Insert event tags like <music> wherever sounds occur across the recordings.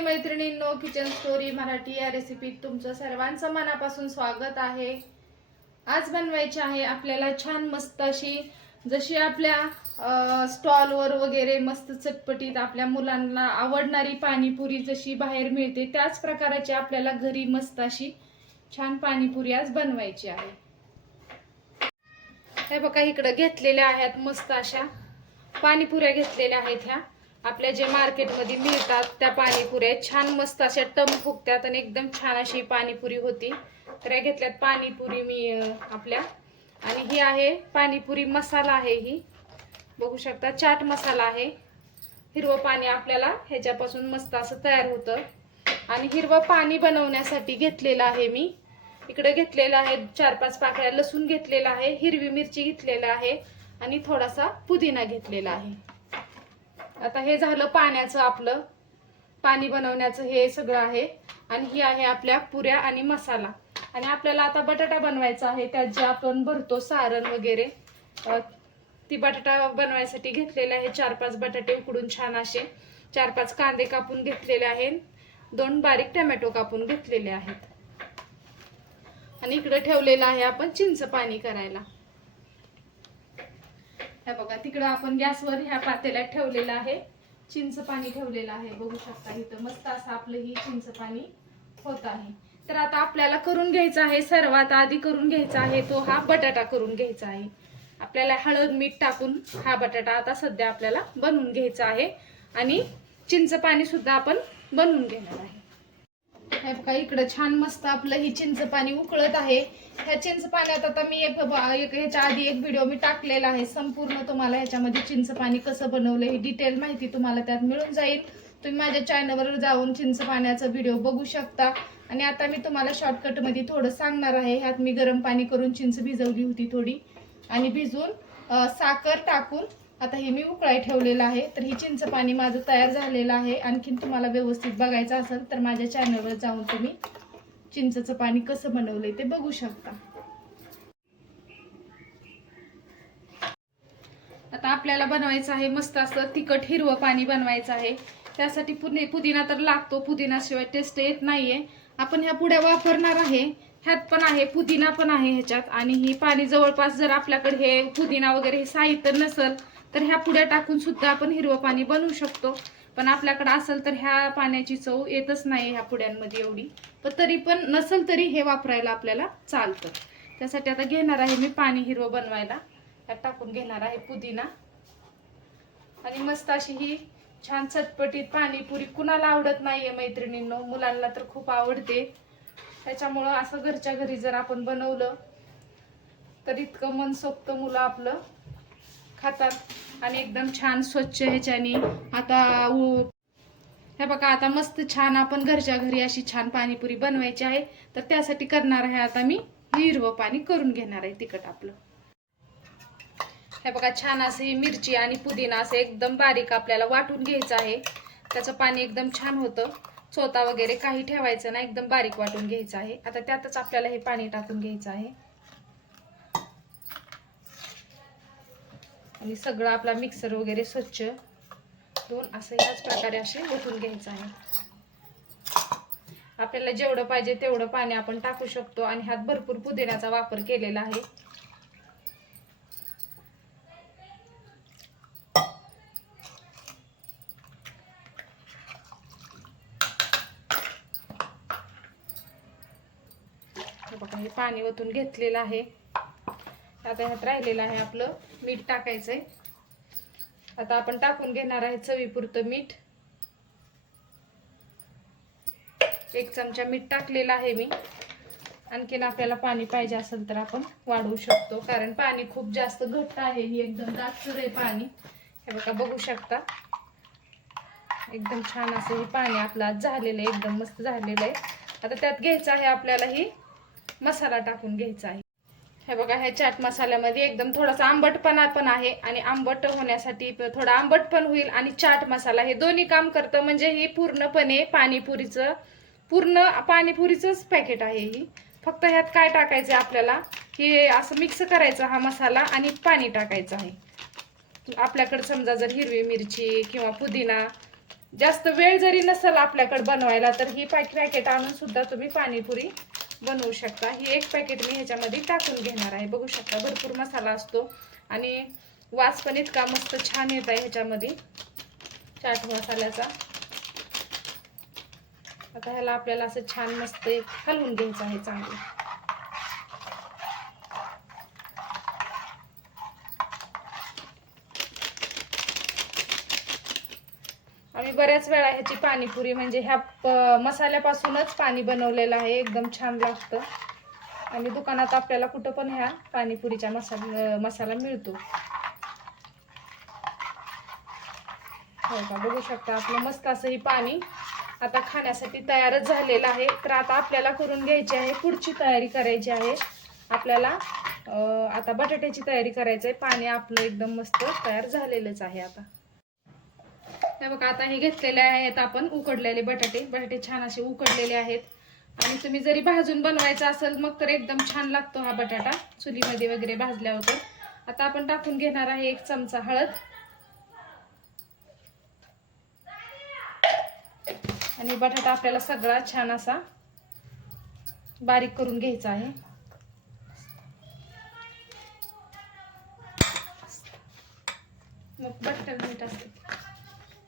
नमस्ते मैत्रिणींनो kitchen story Marathi या रेसिपीत तुमचं सर्वांचं मनापासून स्वागत आहे. आज बनवायची आहे आपल्याला छान मस्त अशी जशी आपल्या स्टॉलवर वगैरे मस्त चटपटीत आपल्या मुलांना आवडणारी पाणीपुरी जशी बाहेर मिळते त्याच प्रकाराची आपल्याला घरी मस्त अशी छान पाणीपुरी आज बनवायची आहे. हे बघा इकडं घेतलेल्या आहेत मस्त अशा पाणीपुऱ्या घेतलेल्या आहेत ह्या. आपल्या जे मार्केटमध्ये मिळतात त्या पाणीपुऱ्या छान मस्त अशा टम फुगत्यात आणि एकदम छान अशी पाणीपुरी होती. तर या घेतल्यात पाणीपुरी मी आपल्या. आणि ही आहे पाणीपुरी मसाला आहे ही. बघू शकता चाट मसाला आहे. हिरवं पाणी आपल्याला ह्याच्यापासून मस्त असं तयार होतं. आणि हिरवं पाणी बनवण्यासाठी घेतलेलं आहे मी. इकडे घेतलेलं आहे चार पाच पाकळ्या लसूण घेतलेला आहे हिरवी मिरची घेतलेला आहे आणि थोडासा पुदिना घेतलेला आहे. आता हे झालं पाण्याचं आपलं. पाणी बनवण्याचं हे सगळं आहे. आणि ही आहे आपल्या पुऱ्या आणि मसाला. आणि आपल्याला आता बटाटा बनवायचा आहे. त्यात जे आपण भरतो सारण वगैरे ती बटाटा बनवायसाठी घेतलेले आहे. चार पाच बटाटे उकडून छान असे चार पाच कांदे कापून घेतलेले आहेत. दोन बारीक टमॅटो कापून घेतलेले आहेत. आणि इकडे ठेवलेलं आहे आपण चिंच पाणी करायला. हे बघा तिकडं आपण गॅसवर ह्या पातेल्यात ठेवलेलं आहे. चिंच पाणी ठेवलेलं आहे. बघू शकता इथं मस्त असं आपलं ही चिंच पाणी होत आहे. तर आता आपल्याला करून घ्यायचं आहे सर्वात आधी करून घ्यायचा आहे तो हा बटाटा करून घ्यायचा आहे. आपल्याला हळद मीठ टाकून हा बटाटा आता सध्या आपल्याला बनवून घ्यायचा आहे. आणि चिंच पाणी सुद्धा आपण बनवून घेणार आहे. हे बघा इकडं छान मस्त आपलं ही चिंच पाणी उकळत आहे. ह्या चिंच पाण्यात आता मी एक एक ह्याच्या आधी एक व्हिडिओ मी टाकलेला आहे. संपूर्ण तुम्हाला ह्याच्यामध्ये चिंच पाणी कसं बनवलं ही डिटेल माहिती तुम्हाला त्यात मिळून जाईल. तुम्ही माझ्या चॅनलवर जाऊन चिंच पाण्याचा व्हिडिओ बघू शकता. आणि आता मी तुम्हाला शॉर्टकटमध्ये थोडं सांगणार आहे. ह्यात मी गरम पाणी करून चिंच भिजवली होती थोडी. आणि भिजून साखर टाकून आता हे मी उकळाय ठेवलेलं आहे तर ही चिंच पाणी माझं तयार झालेलं आहे. आणखीन तुम्हाला व्यवस्थित बघायचं असेल तर माझ्या चॅनलवर जाऊन तुम्ही चिंचचं पाणी कसं बनवलंय ते बघू शकता. आता आपल्याला बनवायचं आहे मस्त असं तिखट हिरवं पाणी बनवायचं आहे. त्यासाठी पुणे पुदिना तर लागतो पुदिनाशिवाय टेस्ट येत नाहीये. आपण ह्या पुड्या वापरणार आहे ह्यात पण आहे पुदिना पण आहे ह्याच्यात. आणि ही पाणी जवळपास जर आपल्याकडे हे पुदिना वगैरे हे साहित्य नसेल तर ह्या पुड्या टाकून सुद्धा आपण हिरवं पाणी बनवू शकतो. पण आपल्याकडे असेल तर ह्या पाण्याची चव येतच नाही ह्या पुड्यांमध्ये एवढी. पण तरी पण नसेल तरी हे वापरायला आपल्याला चालतं. त्यासाठी आता घेणार आहे मी पाणी हिरवं बनवायला. त्यात टाकून घेणार आहे पुदिना. आणि मस्त अशी ही छान चटपटीत पाणीपुरी कुणाला आवडत नाहीये मैत्रिणींनो मुलांना तर खूप आवडते. त्याच्यामुळं असं घरच्या घरी जर आपण बनवलं तर इतकं मनसोक्त मुलं आपलं खातात. आणि एकदम छान स्वच्छ ह्याच्याने. आता हे बघा आता मस्त छान आपण घरच्या घरी अशी छान पाणीपुरी बनवायची आहे. तर त्यासाठी करणार आहे आता मी हिरवं पाणी करून घेणार आहे तिखट आपलं. हे बघा छान असं ही मिरची आणि पुदिना असं एकदम बारीक आपल्याला वाटून घ्यायचं आहे. त्याचं पाणी एकदम छान होतं. चोता वगैरे काही ठेवायचं ना एकदम बारीक वाटून घ्यायचं आहे. आता त्यातच आपल्याला हे पाणी टाकून घ्यायचं आहे. आणि सगळं आपला मिक्सर वगैरे स्वच्छ. दोन असं याच प्रकारे असे ओतून घ्यायचं आहे. आपल्याला जेवढं पाहिजे तेवढं पाणी आपण टाकू शकतो आणि ह्यात भरपूर पुदिन्याचा वापर केलेला आहे. बघा हे पाणी ओतून घेतलेलं आहे. आता ह्यात राहिलेलं आहे आपलं मीठ टाकायचंय. आता आपण टाकून घेणार आहे चवीपुरतं मीठ. एक चमचा मीठ टाकलेला आहे मी. आणखीन आपल्याला पाणी पाहिजे असेल तर आपण वाढवू शकतो. कारण पाणी खूप जास्त घट्ट आहे. ही एकदम दाटसर आहे पाणी. हे बघा बघू शकता. एकदम छान असं हे पाणी आपलं आज झालेलं आहे. एकदम मस्त झालेलं आहे. आता त्यात घ्यायचं आहे आपल्याला ही मसाला टाकून घ्यायचा आहे. हे बघा ह्या चाट मसाल्यामध्ये एकदम थोडासा आंबटपणा पण आहे आणि आंबट होण्यासाठी थोडा आंबट पण होईल आणि चाट मसाला. हे दोन्ही काम करतं म्हणजे ही पूर्णपणे पाणीपुरीचं पूर्ण पाणीपुरीचंच पॅकेट आहे ही. फक्त ह्यात काय टाकायचं आहे आपल्याला? हे असं मिक्स करायचं हा मसाला आणि पाणी टाकायचं आहे. आपल्याकडं समजा जर हिरवी मिरची किंवा पुदिना जास्त वेळ जरी नसेल आपल्याकडे बनवायला तर ही पॅक पॅकेट आणून सुद्धा तुम्ही पाणीपुरी बनवू शकता. ही एक पॅकेट मी ह्याच्यामध्ये टाकून घेणार आहे. बघू शकता भरपूर मसाला असतो. आणि वास पण इतका मस्त छान येत आहे ह्याच्यामध्ये. चाट मसाल्याचा. आता ह्याला आपल्याला असं छान मस्त हलवून घ्यायचं आहे चांगलं. बऱ्याच वेळा ह्याची पाणीपुरी म्हणजे ह्या प- मसाल्यापासूनच पाणी बनवलेलं आहे. एकदम छान लागतं. आणि दुकानात आपल्याला कुठं पण ह्या पाणीपुरीचा मसाला मसाला मिळतो. हो का? बघू शकता आपलं मस्त असं ही पाणी आता खाण्यासाठी तयारच झालेलं आहे. तर आता आपल्याला करून घ्यायची आहे पुढची तयारी करायची आहे. आपल्याला आता बटाट्याची तयारी करायची आहे पाणी आपलं एकदम मस्त तयार झालेलंच आहे आता. हे बघा आता हे घेतलेले आहेत आपण उकडलेले बटाटे. बटाटे छान असे उकडलेले आहेत. आणि तुम्ही जरी भाजून बनवायचा असेल मग तर एकदम छान लागतो हा बटाटा. चुलीमध्ये वगैरे भाजल्यावर. तर आता आपण टाकून घेणार आहे एक चमचा हळद. आणि बटाटा आपल्याला सगळा छान असा बारीक करून घ्यायचा आहे. मग बटाट्याला मीठ असते.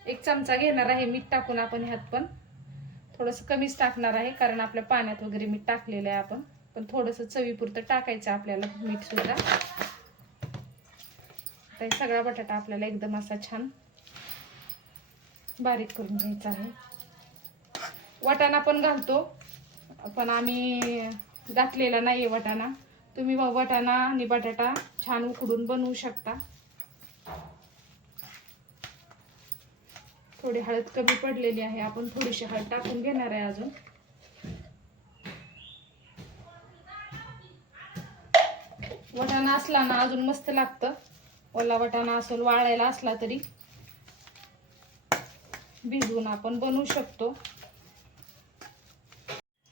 एक चमचा घेणार आहे मीठ टाकून आपण ह्यात पण. थोडंसं कमीच टाकणार आहे कारण आपल्या पाण्यात वगैरे मीठ टाकलेलं आहे आपण. पण थोडंसं चवीपुरतं टाकायचं आपल्याला मीठ सुद्धा. आता सगळा बटाटा आपल्याला एकदम असा छान बारीक करून घ्यायचा आहे. वाटाणा पण घालतो पण आम्ही घातलेला नाही आहे वाटाणा. तुम्ही वाटाणा आणि बटाटा छान उकडून बनवू शकता. थोडी हळद कमी पडलेली आहे. आपण थोडीशी हळद टाकून घेणार आहे अजून. वटाणा असला ना अजून मस्त लागतं. ओला वटाणा असेल वाळायला असला तरी भिजवून आपण बनवू शकतो.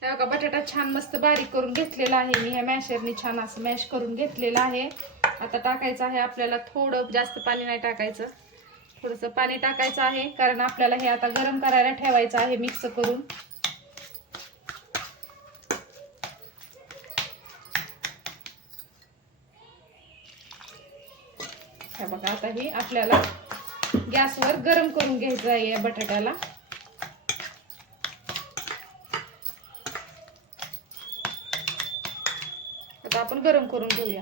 हे बघा बटाटा छान मस्त बारीक करून घेतलेला आहे. मी ह्या मॅशरनी छान असं मॅश करून घेतलेलं आहे. आता टाकायचं आहे आपल्याला थोडं जास्त पाणी नाही टाकायचं. थोडंसं पाणी टाकायचं आहे कारण आपल्याला हे आता गरम करायला ठेवायचं आहे मिक्स करून. बघा आता हे आपल्याला गॅसवर गरम करून घ्यायचं आहे या बटाट्याला. आता आपण गरम करून घेऊया.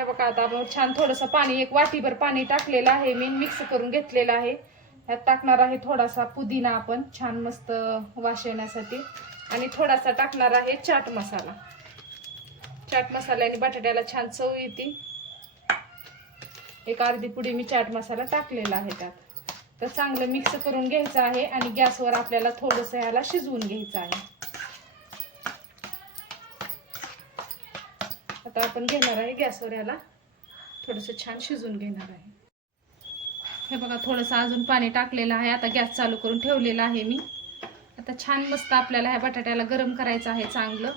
हे बघा आता आपण छान थोडंसं पाणी एक वाटीभर पाणी टाकलेलं आहे. मी मिक्स करून घेतलेलं आहे. ह्यात टाकणार आहे थोडासा पुदिना आपण छान मस्त वास येण्यासाठी. आणि थोडासा टाकणार आहे चाट मसाला. चाट मसाल्याने बटाट्याला छान चव येते. एक अर्धी पुडी मी चाट मसाला टाकलेला आहे त्यात. तर चांगलं मिक्स करून घ्यायचं आहे आणि गॅसवर आपल्याला थोडंसं ह्याला शिजवून घ्यायचं आहे. आता आपण घेणार आहे गॅसवर याला. थोडंसं छान शिजून घेणार आहे. हे बघा थोडंसं अजून पाणी टाकलेलं आहे. आता गॅस चालू करून ठेवलेला आहे मी. आता छान मस्त आपल्याला ह्या बटाट्याला गरम करायचं आहे चांगलं.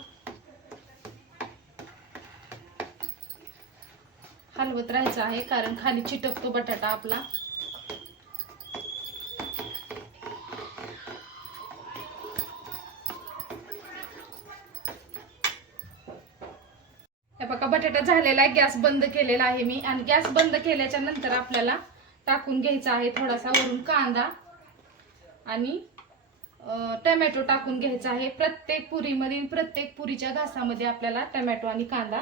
हलवत राहायचं आहे कारण खाली चिटकतो बटाटा आपला. हे बघा बटाटा झालेला आहे गॅस बंद केलेला आहे मी. आणि गॅस बंद केल्याच्यानंतर आपल्याला टाकून घ्यायचा आहे थोडासा वरून कांदा. आणि टमॅटो टाकून घ्यायचा आहे. प्रत्येक पुरीमध्ये प्रत्येक पुरीच्या घासामध्ये आपल्याला टमॅटो आणि कांदा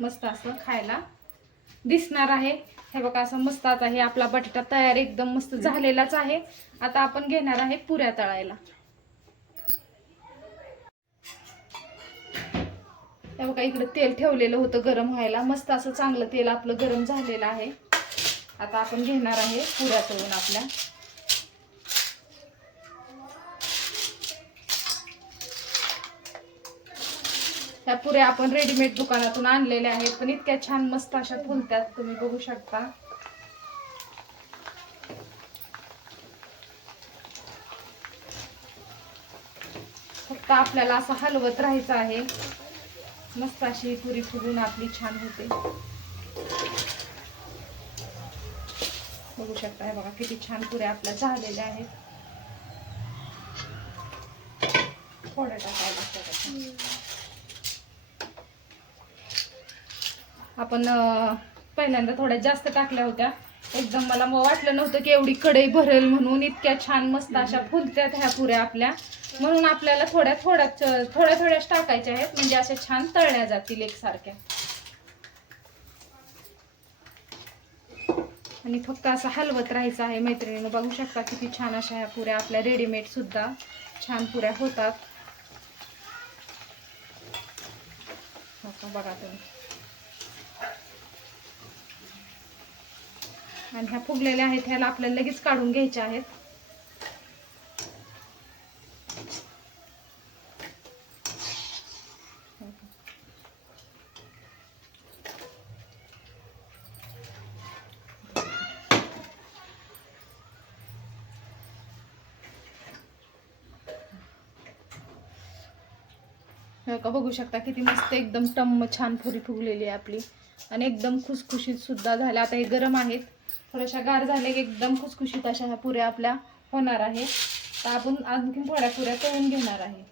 मस्त असं खायला दिसणार आहे. हे बघा असं मस्त आता हे आपला बटाटा तयार एकदम मस्त झालेलाच आहे. आता आपण घेणार आहे पुऱ्या तळायला. हे बघा इकडे तेल ठेवलेलं होतं गरम व्हायला. मस्त असं चांगलं तेल आपलं गरम झालेलं आहे. आता आपण घेणार आहे पुऱ्या तळून आपल्या. त्या पुऱ्या आपण रेडीमेड दुकानातून आणलेल्या आहेत पण इतक्या छान मस्त अशा फुलत्यात. तुम्ही बघू शकता. फक्त आपल्याला असं हलवत राहायचं आहे. मस्त अशी पुरी फुगून आपली छान होते. बघू शकता हे बघा किती छान पुऱ्या आपल्या झालेल्या आहेत. थोड्या टाकायला लागतात. आपण पहिल्यांदा थोड्या जास्त टाकल्या होत्या. एकदम मला मग वाटलं नव्हतं की एवढी कढई भरेल म्हणून इतक्या छान मस्त अशा फुलत्यात ह्या पुऱ्या आपल्या. म्हणून आपल्याला थोड्या थोड्या थोड्या थोड्याच टाकायच्या आहेत म्हणजे अशा छान तळल्या जातील एकसारख्या. आणि फक्त असं हलवत राहायचं आहे मैत्रिणीनं. बघू शकता किती छान अशा ह्या पुऱ्या आपल्या रेडीमेड सुद्धा छान पुऱ्या होतात. बघा तुम्ही. आणि ह्या फुगलेल्या आहेत ह्याला आपल्याला लगेच काढून घ्यायच्या आहेत. हे का बघू शकता किती मस्त एकदम टम्म छान फुरी फुगलेली आहे आपली. आणि एकदम खुसखुशीत सुद्धा झाल्या आता हे गरम आहेत. थोड्याशा गार झाल्या की एकदम खुसखुशीत अशा ह्या पुऱ्या आपल्या होणार आहे. तर आपण आणखी थोड्या पुऱ्या तळून घेणार आहे.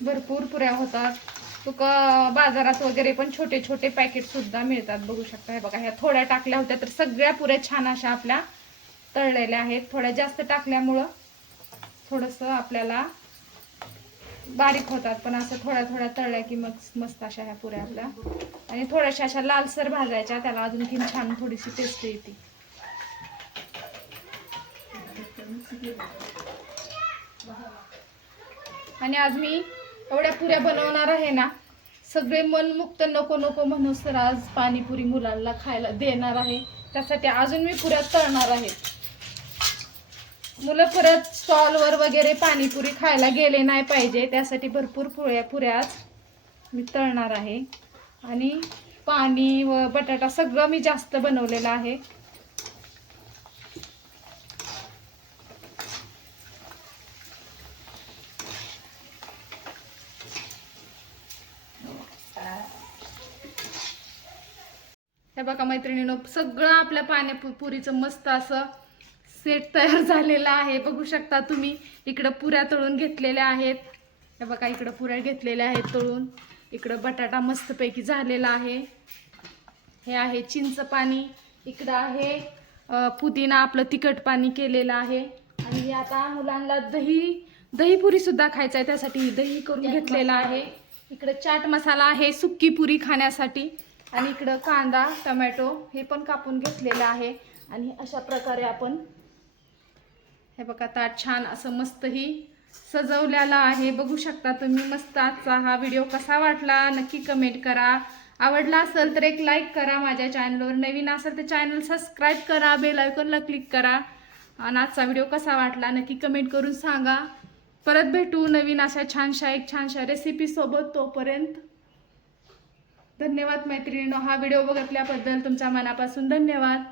भरपूर पुऱ्या होतात. तुका बाजारात वगैरे पण छोटे छोटे पॅकेट सुद्धा मिळतात. बघू शकता. हे बघा ह्या थोड्या टाकल्या होत्या तर सगळ्या पुऱ्या छान अशा आपल्या तळलेल्या आहेत. थोड्या जास्त टाकल्यामुळं थोडंसं आपल्याला बारीक होतात. पण असं थोड्या थोड्या तळल्या की मग मस्त अशा ह्या पुऱ्या आपल्या. आणि थोड्याशा अशा लालसर भाजायच्या. त्याला अजून की छान थोडीशी टेस्ट येते. आणि आज मी एवढ्या पुऱ्या बनवणार आहे ना सगळे मनमुक्त नको नको म्हणून सर आज पाणीपुरी मुलांना खायला देणार आहे. त्यासाठी अजून मी पुऱ्या तळणार आहे. मुलं परत स्टॉलवर वगैरे पाणीपुरी खायला गेले नाही पाहिजे त्यासाठी भरपूर पुऱ्या पुऱ्या मी तळणार आहे. आणि पाणी व बटाटा सगळं मी जास्त बनवलेलं आहे. बघा मैत्रिणीनं सगळं आपल्या पाण्यापुरीचं मस्त असं सेट तयार <laughs> झालेलं आहे. बघू शकता तुम्ही इकडं पुऱ्या तळून घेतलेल्या आहेत. हे बघा इकडं पुऱ्या घेतलेल्या आहेत तळून. इकडं बटाटा मस्तपैकी झालेला आहे. हे आहे चिंच पाणी. इकडं आहे पुदिना आपलं तिखट पाणी केलेलं आहे. आणि हे आता मुलांना दही दही पुरी सुद्धा खायचं आहे त्यासाठी दही करून घेतलेला आहे. इकडं चाट मसाला आहे सुक्की पुरी खाण्यासाठी. आणि इकडं कांदा टमॅटो हे पण कापून घेतलेलं आहे. आणि अशा प्रकारे आपण हे बघा ताट छान असं मस्तही सजवलेला आहे. बघू शकता तुम्ही मस्त आजचा हा व्हिडिओ कसा वाटला? नक्की कमेंट करा. आवडला असेल तर एक लाईक करा माझ्या चॅनलवर. नवीन असेल तर चॅनल सबस्क्राईब करा. बेल आयकॉनला क्लिक करा. आणि आजचा व्हिडिओ कसा वाटला नक्की कमेंट करून सांगा. परत भेटू नवीन अशा छानशा एक छानशा रेसिपीसोबत तोपर्यंत धन्यवाद मैत्रिणींनो. हा व्हिडिओ बघितल्याबद्दल तुमच्या मनापासून धन्यवाद.